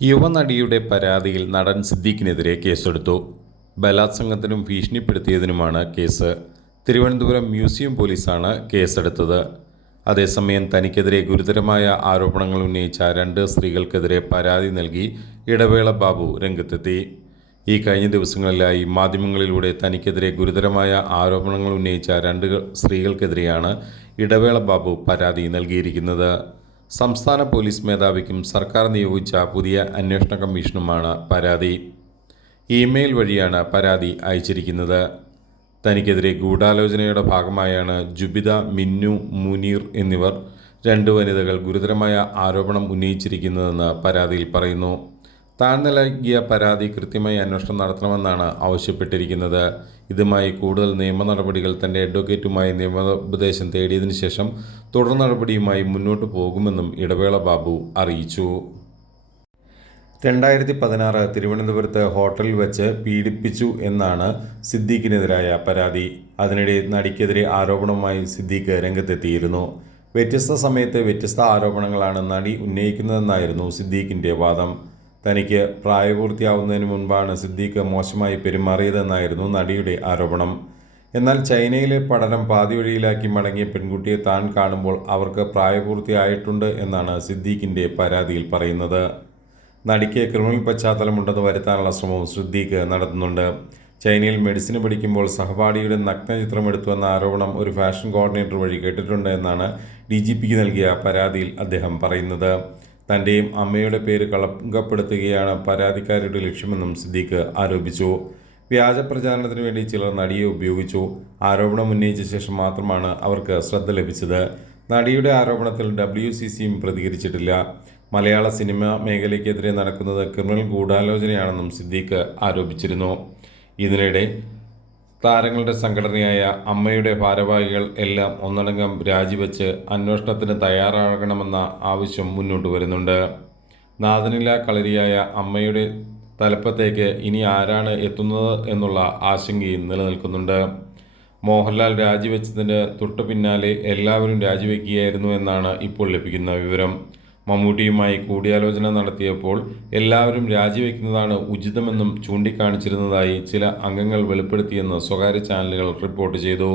യുവനടിയുടെ പരാതിയിൽ നടൻ സിദ്ദീഖിനെതിരെ കേസെടുത്തു. ബലാത്സംഗത്തിനും ഭീഷണിപ്പെടുത്തിയതിനുമാണ് കേസ്. തിരുവനന്തപുരം മ്യൂസിയം പോലീസാണ് കേസെടുത്തത്. അതേസമയം തനിക്കെതിരെ ഗുരുതരമായ ആരോപണങ്ങൾ ഉന്നയിച്ച രണ്ട് സ്ത്രീകൾക്കെതിരെ പരാതി നൽകി ഇടവേള ബാബു രംഗത്തെത്തി. ഈ കഴിഞ്ഞ ദിവസങ്ങളിലായി മാധ്യമങ്ങളിലൂടെ തനിക്കെതിരെ ഗുരുതരമായ ആരോപണങ്ങൾ ഉന്നയിച്ച രണ്ട് സ്ത്രീകൾക്കെതിരെയാണ് ഇടവേള ബാബു പരാതി നൽകിയിരിക്കുന്നത്. സംസ്ഥാന പോലീസ് മേധാവിക്കും സർക്കാർ നിയോഗിച്ച പുതിയ അന്വേഷണ കമ്മീഷനുമാണ് പരാതി. ഇമെയിൽ വഴിയാണ് പരാതി അയച്ചിരിക്കുന്നത്. തനിക്കെതിരെ ഗൂഢാലോചനയുടെ ഭാഗമായാണ് ജുബിത മിന്നു മുനീർ എന്നിവർ രണ്ട് വനിതകൾ ഗുരുതരമായ ആരോപണം ഉന്നയിച്ചിരിക്കുന്നതെന്ന് പരാതിയിൽ പറയുന്നു. താൻ നൽകിയ പരാതി കൃത്യമായി അന്വേഷണം നടത്തണമെന്നാണ് ആവശ്യപ്പെട്ടിരിക്കുന്നത്. ഇതുമായി കൂടുതൽ നിയമ നടപടികൾ തന്റെ അഡ്വക്കേറ്റുമായി നിയമോപദേശം തേടിയതിനു ശേഷം തുടർ നടപടിയുമായി മുന്നോട്ടു പോകുമെന്നും ഇടവേള ബാബു അറിയിച്ചു. രണ്ടായിരത്തി പതിനാറ് തിരുവനന്തപുരത്ത് ഹോട്ടലിൽ വെച്ച് പീഡിപ്പിച്ചു എന്നാണ് സിദ്ദീഖിനെതിരായ പരാതി. അതിനിടെ നടിക്കെതിരെ ആരോപണവുമായി സിദ്ദീഖ് രംഗത്തെത്തിയിരുന്നു. വ്യത്യസ്ത സമയത്ത് വ്യത്യസ്ത ആരോപണങ്ങളാണ് നടി ഉന്നയിക്കുന്നതെന്നായിരുന്നു സിദ്ദീഖിന്റെ വാദം. തനിക്ക് പ്രായപൂർത്തിയാവുന്നതിന് മുൻപാണ് സിദ്ദീഖ് മോശമായി പെരുമാറിയതെന്നായിരുന്നു നടിയുടെ ആരോപണം. എന്നാൽ ചൈനയിലെ പഠനം പാതിവഴിയിലാക്കി മടങ്ങിയ പെൺകുട്ടിയെ താൻ കാണുമ്പോൾ അവർക്ക് പ്രായപൂർത്തിയായിട്ടുണ്ട് എന്നാണ് സിദ്ദീഖിന്റെ പരാതിയിൽ പറയുന്നത്. നടിക്ക് ക്രിമിനൽ പശ്ചാത്തലമുണ്ടെന്ന് വരുത്താനുള്ള ശ്രമവും സിദ്ദീഖ് നടത്തുന്നുണ്ട്. ചൈനയിൽ മെഡിസിന് പഠിക്കുമ്പോൾ സഹപാഠിയുടെ നഗ്നചിത്രം എടുത്തുവെന്ന ആരോപണം ഒരു ഫാഷൻ കോർഡിനേറ്റർ വഴി കേട്ടിട്ടുണ്ട് എന്നാണ് ഡി ജി പിക്ക് നൽകിയ പരാതിയിൽ അദ്ദേഹം പറയുന്നത്. തന്റെയും അമ്മയുടെ പേര് കളങ്കപ്പെടുത്തുകയാണ് പരാതിക്കാരുടെ ലക്ഷ്യമെന്നും സിദ്ദീഖ് ആരോപിച്ചു. വ്യാജ പ്രചാരണത്തിന് വേണ്ടി ചിലർ നടിയെ ഉപയോഗിച്ചു. ആരോപണം ഉന്നയിച്ച ശേഷം മാത്രമാണ് അവർക്ക് ശ്രദ്ധ ലഭിച്ചത്. നടിയുടെ ആരോപണത്തിൽ ഡബ്ല്യു സി സിയും പ്രതികരിച്ചിട്ടില്ല. മലയാള സിനിമ മേഖലയ്ക്കെതിരെ നടക്കുന്നത് ക്രിമിനൽ ഗൂഢാലോചനയാണെന്നും സിദ്ദീഖ് ആരോപിച്ചിരുന്നു. ഇതിനിടെ താരങ്ങളുടെ സംഘടനയായ അമ്മയുടെ ഭാരവാഹികൾ എല്ലാം ഒന്നടങ്കം രാജിവെച്ച് അന്വേഷണത്തിന് തയ്യാറാകണമെന്ന ആവശ്യം മുന്നോട്ട് വരുന്നുണ്ട്. നാദനില കളരിയായ അമ്മയുടെ തലപ്പത്തേക്ക് ഇനി ആരാണ് എത്തുന്നത് എന്നുള്ള ആശങ്കയും നിലനിൽക്കുന്നുണ്ട്. മോഹൻലാൽ രാജിവെച്ചതിന് തൊട്ടു പിന്നാലെ എല്ലാവരും രാജിവെക്കുകയായിരുന്നു എന്നാണ് ഇപ്പോൾ ലഭിക്കുന്ന വിവരം. മമ്മൂട്ടിയുമായി കൂടിയാലോചന നടത്തിയപ്പോൾ എല്ലാവരും രാജിവെക്കുന്നതാണ് ഉചിതമെന്നും ചൂണ്ടിക്കാണിച്ചിരുന്നതായി ചില അംഗങ്ങൾ വെളിപ്പെടുത്തിയെന്ന് സ്വകാര്യ ചാനലുകൾ റിപ്പോർട്ട് ചെയ്തു.